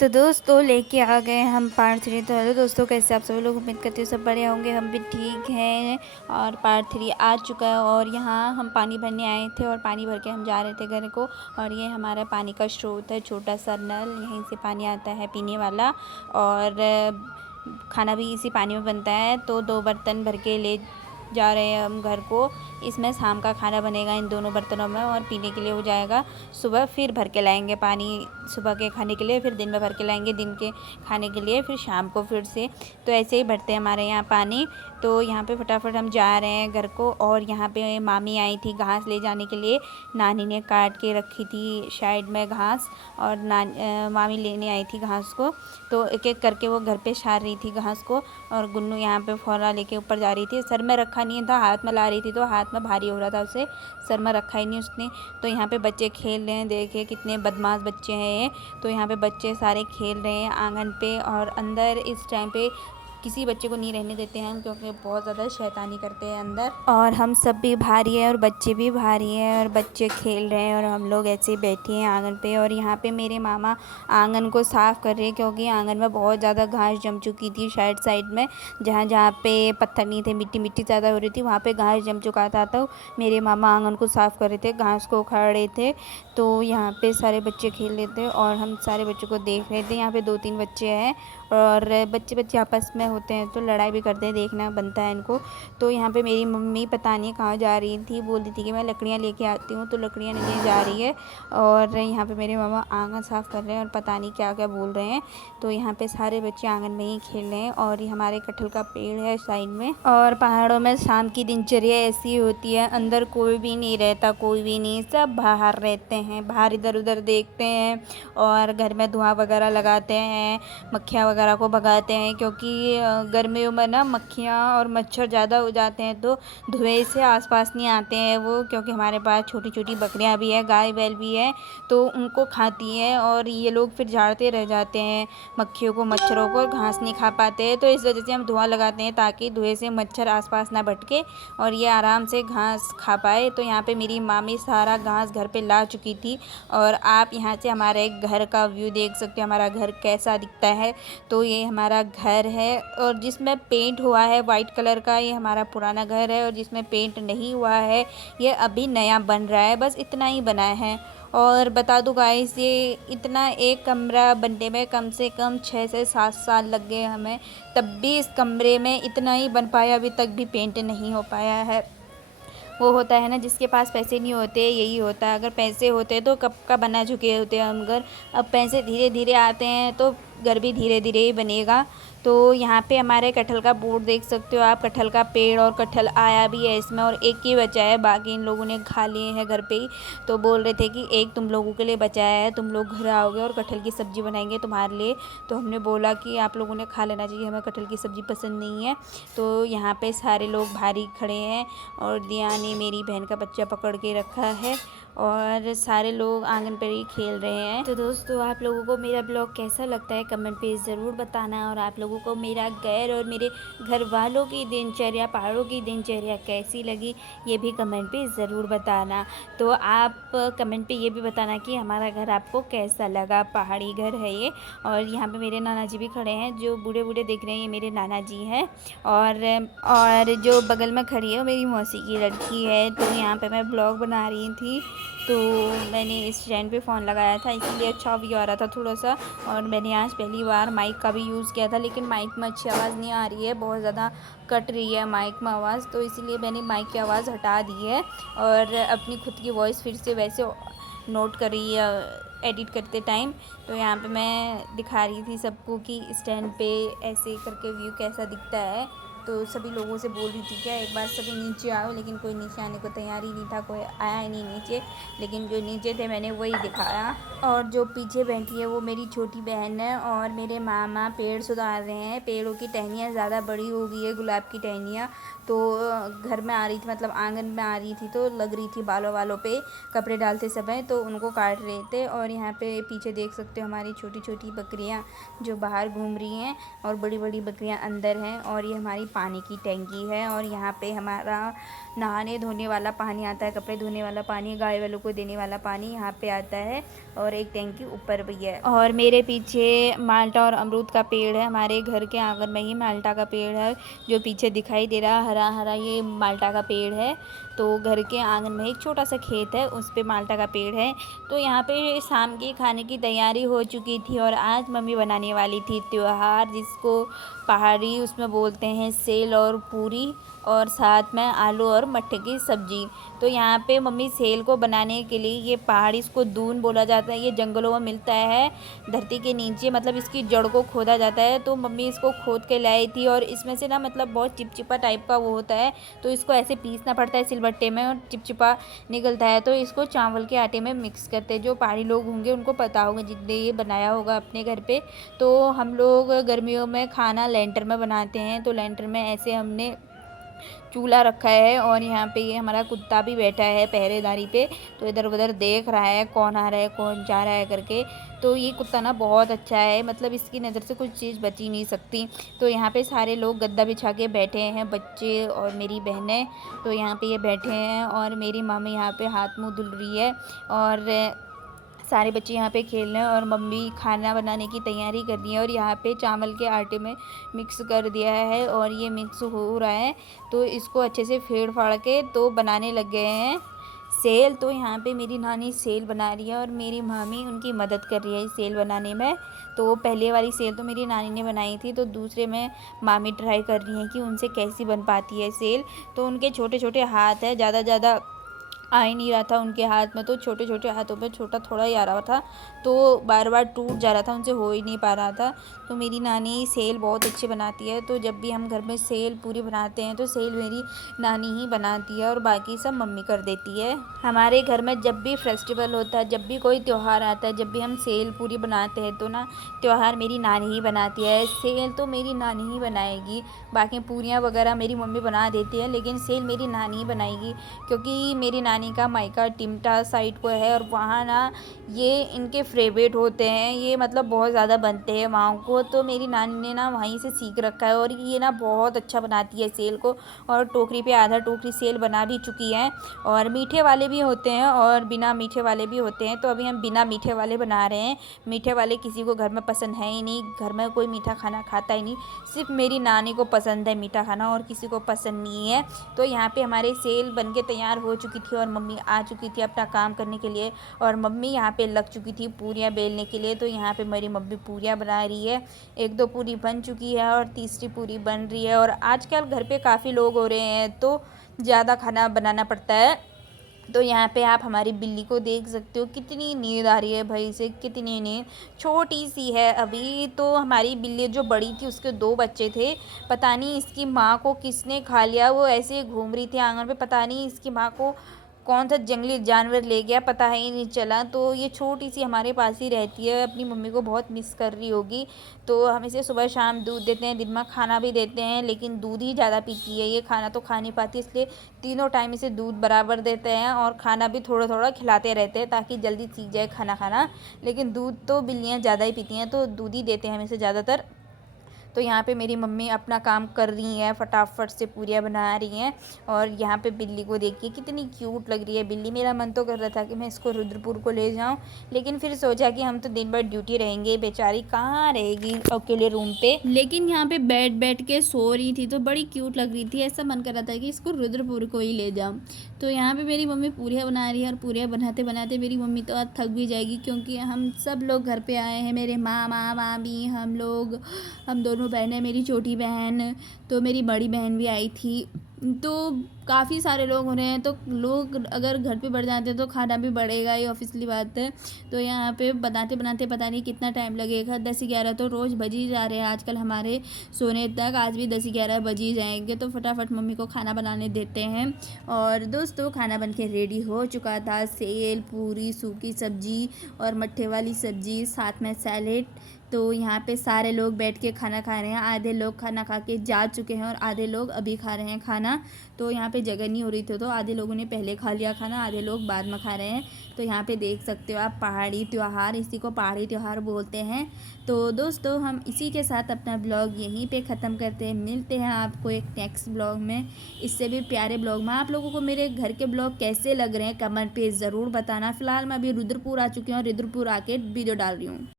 तो दोस्तों लेके आ गए हम पार्ट 3। तो हेलो दोस्तों, कैसे आप सभी लोग? उम्मीद करती हूँ सब बढ़िया होंगे, हम भी ठीक हैं। और पार्ट 3 आ चुका है और यहाँ हम पानी भरने आए थे और पानी भर के हम जा रहे थे घर को। और ये हमारा पानी का स्रोत है, छोटा सा नल, यहीं से पानी आता है पीने वाला। और खाना भी इसी पानी में बनता है। तो 2 बर्तन भर के ले जा रहे हैं हम घर को। इसमें शाम का खाना बनेगा इन दोनों बर्तनों में, और पीने के लिए हो जाएगा। सुबह फिर भर के लाएंगे पानी सुबह के खाने के लिए, फिर दिन में भर के लाएंगे दिन के खाने के लिए, फिर शाम को फिर से। तो ऐसे ही भरते हैं हमारे यहाँ पानी। तो यहाँ पे फटाफट हम जा रहे हैं घर को। और यहाँ पे मामी आई थी घास ले जाने के लिए। नानी ने काट के रखी थी साइड में घास, और मामी लेने आई थी घास को। तो एक एक करके वो घर पे सार रही थी घास को। और गुन्नू यहाँ पे फोरा लेके ऊपर जा रही थी। सर में रखा नहीं था, हाथ में ला रही थी, तो हाथ में भारी हो रहा था उसे, सर में रखा ही नहीं उसने। तो यहाँ पे बच्चे खेल रहे हैं, देखिए कितने बदमाश बच्चे हैं ये। तो यहाँ पे बच्चे सारे खेल रहे हैं आंगन पे। और अंदर इस टाइम पे किसी बच्चे को नहीं रहने देते हैं, क्योंकि बहुत ज़्यादा शैतानी करते हैं अंदर। और हम सब भी भारी है और बच्चे भी भारी है, और बच्चे खेल रहे हैं और हम लोग ऐसे ही बैठे हैं आंगन पे। और यहाँ पे मेरे मामा आंगन को साफ़ कर रहे हैं, क्योंकि आंगन में बहुत ज़्यादा घास जम चुकी थी। साइड में जहाँ जहाँ पे पत्थर नहीं थे, मिट्टी मिट्टी ज़्यादा हो रही थी, वहाँ पे घास जम चुका था। तो मेरे मामा आंगन को साफ़ कर रहे थे, घास को उखाड़ रहे थे। तो यहाँ पे सारे बच्चे खेल रहे थे और हम सारे बच्चों को देख रहे थे। यहाँ पे 2-3 बच्चे हैं, और बच्चे आपस में होते हैं तो लड़ाई भी करते हैं, देखना बनता है इनको। तो यहाँ पे मेरी मम्मी पता नहीं कहाँ जा रही थी, बोल रही थी कि मैं लकड़ियाँ लेके आती हूँ, तो लकड़ियाँ लेने जा रही है। और यहाँ पे मेरे मामा आंगन साफ़ कर रहे हैं और पता नहीं क्या क्या बोल रहे हैं। तो यहाँ पे सारे बच्चे आंगन में ही खेल रहे हैं। और ये हमारे कटहल का पेड़ है साइड में। और पहाड़ों में शाम की दिनचर्या ऐसी होती है, अंदर कोई भी नहीं रहता, कोई भी नहीं, सब बाहर रहते हैं, बाहर इधर उधर देखते हैं। और घर में धुआं वगैरह लगाते हैं, मक्खियाँ वगैरह को भगाते हैं, क्योंकि गर्मियों में ना मक्खियाँ और मच्छर ज़्यादा हो जाते हैं। तो धुएं से आसपास नहीं आते हैं वो, क्योंकि हमारे पास छोटी छोटी बकरियाँ भी हैं, गाय बैल भी है, तो उनको खाती हैं। और ये लोग फिर झाड़ते रह जाते हैं मक्खियों को, मच्छरों को, घास नहीं खा पाते हैं। तो इस वजह से हम धुआं लगाते हैं, ताकि धुएं से मच्छर आसपास ना भटके और ये आराम से घास खा पाए। तो यहाँ पे मेरी मामी सारा घास घर पे ला चुकी थी। और आप यहाँ से हमारे घर का व्यू देख सकते हो, हमारा घर कैसा दिखता है। तो ये हमारा घर है, और जिसमें पेंट हुआ है वाइट कलर का, ये हमारा पुराना घर है। और जिसमें पेंट नहीं हुआ है, ये अभी नया बन रहा है, बस इतना ही बना है। और बता दूँ गाइस, ये इतना एक कमरा बनने में कम से कम 6 से 7 साल लग गए हमें, तब भी इस कमरे में इतना ही बन पाया, अभी तक भी पेंट नहीं हो पाया है। वो होता है ना, जिसके पास पैसे नहीं होते यही होता है, अगर पैसे होते तो कब का बना चुके होते हम घर। अब पैसे धीरे धीरे आते हैं तो घर भी धीरे धीरे ही बनेगा। तो यहाँ पे हमारे कटहल का बोर्ड देख सकते हो आप, कटहल का पेड़, और कटहल आया भी है इसमें, और एक ही बचा है, बाकी इन लोगों ने खा लिए हैं घर पे ही। तो बोल रहे थे कि एक तुम लोगों के लिए बचाया है, तुम लोग घर आओगे और कटहल की सब्ज़ी बनाएंगे तुम्हारे लिए। तो हमने बोला कि आप लोगों ने खा लेना चाहिए, हमें कटहल की सब्ज़ी पसंद नहीं है। तो यहाँ पे सारे लोग भारी खड़े हैं, और दिया ने मेरी बहन का बच्चा पकड़ के रखा है, और सारे लोग आंगन पर ही खेल रहे हैं। तो दोस्तों, आप लोगों को मेरा ब्लॉग कैसा लगता है कमेंट पे ज़रूर बताना। और आप लोगों को मेरा घर और मेरे घर वालों की दिनचर्या, पहाड़ों की दिनचर्या कैसी लगी, ये भी कमेंट पे ज़रूर बताना। तो आप कमेंट पे ये भी बताना कि हमारा घर आपको कैसा लगा, पहाड़ी घर है ये। और यहाँ पे मेरे नाना जी भी खड़े हैं, जो बूढ़े बूढ़े दिख रहे हैं, ये मेरे नाना जी हैं। और जो बगल में खड़ी है वो मेरी मौसी की लड़की है। तो यहाँ पे मैं ब्लॉग बना रही थी, तो मैंने इस स्टैंड पे फ़ोन लगाया था, इसलिए अच्छा व्यू आ रहा था थोड़ा सा। और मैंने आज पहली बार माइक का भी यूज़ किया था, लेकिन माइक में अच्छी आवाज़ नहीं आ रही है, बहुत ज़्यादा कट रही है माइक में आवाज़। तो इसीलिए मैंने माइक की आवाज़ हटा दी है, और अपनी खुद की वॉइस फिर से वैसे नोट करी एडिट करते टाइम। तो यहाँ पे मैं दिखा रही थी सबको कि स्टैंड पे ऐसे करके व्यू कैसा दिखता है। तो सभी लोगों से बोल रही थी क्या एक बार सभी नीचे आओ, लेकिन कोई नीचे आने को तैयार ही नहीं था, कोई आया ही नहीं नीचे। लेकिन जो नीचे थे मैंने वही दिखाया। और जो पीछे बैठी है वो मेरी छोटी बहन है, और मेरे मामा पेड़ सुधार रहे हैं। पेड़ों की टहनियाँ ज़्यादा बड़ी हो गई है, गुलाब की टहनियाँ। तो घर में आ रही थी, मतलब आंगन में आ रही थी, तो लग रही थी बालों वालों पे कपड़े डालते समय, तो उनको काट रहे थे। और यहाँ पे पीछे देख सकते हो हमारी छोटी छोटी बकरियाँ जो बाहर घूम रही हैं, और बड़ी बड़ी बकरियाँ अंदर हैं। और ये हमारी पानी की टैंकी है और यहाँ पे हमारा नहाने धोने वाला पानी आता है, कपड़े धोने वाला पानी, गाय वालों को देने वाला पानी यहाँ पे आता है और एक टैंकी ऊपर भी है। और मेरे पीछे माल्टा और अमरूद का पेड़ है, हमारे घर के आंगन में ही माल्टा का पेड़ है जो पीछे दिखाई दे रहा है हरा हरा, ये माल्टा का पेड़ है। तो घर के आंगन में एक छोटा सा खेत है, उस पे माल्टा का पेड़ है। तो यहाँ पे शाम के खाने की तैयारी हो चुकी थी और आज मम्मी बनाने वाली थी त्योहार, जिसको पहाड़ी उसमें बोलते हैं सेल और पूरी, और साथ में आलू और मट्ठे की सब्जी। तो यहाँ पे मम्मी सेल को बनाने के लिए, ये पहाड़ी इसको दून बोला जाता है, ये जंगलों में मिलता है धरती के नीचे, मतलब इसकी जड़ को खोदा जाता है। तो मम्मी इसको खोद के लाई थी और इसमें से ना मतलब बहुत चिपचिपा टाइप का वो होता है, तो इसको ऐसे पीसना पड़ता है सिलबट्टे में और चिपचिपा निकलता है। तो इसको चावल के आटे में मिक्स करते हैं। जो पहाड़ी लोग होंगे उनको पता होगा, जिसने ये बनाया होगा अपने घर पे। तो हम लोग गर्मियों में खाना लेंटर में बनाते हैं, तो लेंटर में ऐसे हमने चूल्हा रखा है और यहाँ पे ये हमारा कुत्ता भी बैठा है पहरेदारी पे, तो इधर उधर देख रहा है कौन आ रहा है कौन जा रहा है करके। तो ये कुत्ता ना बहुत अच्छा है, मतलब इसकी नज़र से कुछ चीज़ बची नहीं सकती। तो यहाँ पे सारे लोग गद्दा बिछा के बैठे हैं, बच्चे और मेरी बहनें। तो यहाँ पे ये बैठे हैं और मेरी मामी यहाँ पे हाथ मुँह धुल रही है और सारे बच्चे यहाँ पे खेल रहे हैं और मम्मी खाना बनाने की तैयारी कर रही है। और यहाँ पे चावल के आटे में मिक्स कर दिया है और ये मिक्स हो रहा है, तो इसको अच्छे से फेड़ फाड़ के तो बनाने लग गए हैं सेल। तो यहाँ पे मेरी नानी सेल बना रही है और मेरी मामी उनकी मदद कर रही है इस सेल बनाने में। तो पहले वाली सेल तो मेरी नानी ने बनाई थी, तो दूसरे में मामी ट्राई कर रही हैं कि उनसे कैसी बन पाती है सेल। तो उनके छोटे छोटे हाथ है, ज़्यादा आ ही नहीं रहा था उनके हाथ में, तो छोटे छोटे हाथों पे छोटा थोड़ा ही आ रहा था, तो बार बार टूट जा रहा था, उनसे हो ही नहीं पा रहा था। तो मेरी नानी सेल बहुत अच्छी बनाती है, तो जब भी हम घर में सेल पूरी बनाते हैं तो सेल मेरी नानी ही बनाती है और बाकी सब मम्मी कर देती है। हमारे घर में जब भी फेस्टिवल होता है, जब भी कोई त्यौहार आता है, जब भी हम सेल पूरी बनाते हैं तो ना त्यौहार मेरी नानी ही बनाती है, सेल तो मेरी नानी ही बनाएगी। बाकी पूरियाँ वगैरह मेरी मम्मी बना देती है, लेकिन सेल मेरी नानी ही बनाएगी, क्योंकि मेरी नानी का मायका टिमटा साइड को है और वहाँ ना ये इनके फेवरेट होते हैं, ये मतलब बहुत ज़्यादा बनते हैं वहाँ को। तो मेरी नानी ने ना वहीं से सीख रखा है और ये ना बहुत अच्छा बनाती है सेल को, और टोकरी पे आधा टोकरी सेल बना भी चुकी है। और मीठे वाले भी होते हैं और बिना मीठे वाले भी होते हैं, तो अभी हम बिना मीठे वाले बना रहे हैं। मीठे वाले किसी को घर में पसंद है ही नहीं, घर में कोई मीठा खाना खाता ही नहीं, सिर्फ मेरी नानी को पसंद है मीठा खाना और किसी को पसंद नहीं है। तो यहाँ पे हमारे सेल बन के तैयार हो चुकी थी और मम्मी आ चुकी थी अपना काम करने के लिए, और मम्मी यहाँ पे लग चुकी थी पूरियाँ बेलने के लिए। तो यहाँ पे मेरी मम्मी पूरियाँ बना रही है, एक दो पूरी बन चुकी है और तीसरी पूरी बन रही है। और आजकल घर पे काफ़ी लोग हो रहे हैं तो ज़्यादा खाना बनाना पड़ता है। तो यहाँ पे आप हमारी बिल्ली को देख सकते हो, कितनी नींद आ रही है भाई से, कितनी नींद, छोटी सी है अभी। तो हमारी बिल्ली जो बड़ी थी उसके दो बच्चे थे, पता नहीं इसकी माँ को किसने खा लिया, वो ऐसे घूम रही थी आंगन पे, पता नहीं इसकी माँ को कौन सा जंगली जानवर ले गया, पता ही नहीं चला। तो ये छोटी सी हमारे पास ही रहती है, अपनी मम्मी को बहुत मिस कर रही होगी। तो हम इसे सुबह शाम दूध देते हैं, दिन में खाना भी देते हैं, लेकिन दूध ही ज़्यादा पीती है, ये खाना तो खा नहीं पाती, इसलिए तीनों टाइम इसे दूध बराबर देते हैं और खाना भी थोड़ा थोड़ा खिलाते रहते हैं ताकि जल्दी सीख जाए खाना खाना। लेकिन दूध तो बिल्लियाँ ज़्यादा ही पीती हैं, तो दूध ही देते हैं हम इसे ज़्यादातर। तो यहाँ पे मेरी मम्मी अपना काम कर रही हैं, फटाफट से पूरियाँ बना रही हैं। और यहाँ पे बिल्ली को देखिए कितनी क्यूट लग रही है बिल्ली। मेरा मन तो कर रहा था कि मैं इसको रुद्रपुर को ले जाऊँ, लेकिन फिर सोचा कि हम तो दिन भर ड्यूटी रहेंगे, बेचारी कहाँ रहेगी अकेले रूम पे। लेकिन यहाँ पे बैठ के सो रही थी तो बड़ी क्यूट लग रही थी, ऐसा मन कर रहा था कि इसको रुद्रपुर को ही ले जाऊँ। तो यहाँ पे मेरी मम्मी पूरियाँ बना रही है और पूरियाँ बनाते बनाते मेरी मम्मी तो आज थक भी जाएगी, क्योंकि हम सब लोग घर पे आए हैं, मेरे मामा मामी, हम दोनों बहनें, मेरी छोटी बहन, तो मेरी बड़ी बहन भी आई थी। तो काफ़ी सारे लोग हो रहे हैं, तो लोग अगर घर पे बढ़ जाते हैं तो खाना भी बढ़ेगा, ये ऑफिसली बात है। तो यहाँ पे बनाते बनाते पता नहीं कितना टाइम लगेगा, 10-11 तो रोज़ बज ही जा रहे हैं आजकल हमारे सोने तक, आज भी 10-11 बज ही जाएंगे। तो फटाफट मम्मी को खाना बनाने देते हैं। और दोस्तों खाना बन के रेडी हो चुका था, सेल पूरी सूखी सब्जी और मट्ठे वाली सब्जी, साथ में सैलेड। तो यहाँ पे सारे लोग बैठ के खाना खा रहे हैं, आधे लोग खाना खा के जा चुके हैं और आधे लोग अभी खा रहे हैं खाना। खाना, तो यहाँ पे जगह नहीं हो रही थी, तो आधे लोगों ने पहले खा लिया खाना, आधे लोग बाद में खा रहे हैं। तो यहाँ पे देख सकते हो आप पहाड़ी त्यौहार, इसी को पहाड़ी त्यौहार बोलते हैं। तो दोस्तों हम इसी के साथ अपना ब्लॉग यहीं पे ख़त्म करते हैं। मिलते हैं आपको एक नेक्स्ट ब्लॉग में, इससे भी प्यारे ब्लॉग में। आप लोगों को मेरे घर के ब्लॉग कैसे लग रहे हैं कमेंट पे ज़रूर बताना। फ़िलहाल मैं अभी रुद्रपुर आ चुकी हूँ और रुद्रपुर आके वीडियो डाल रही हूँ।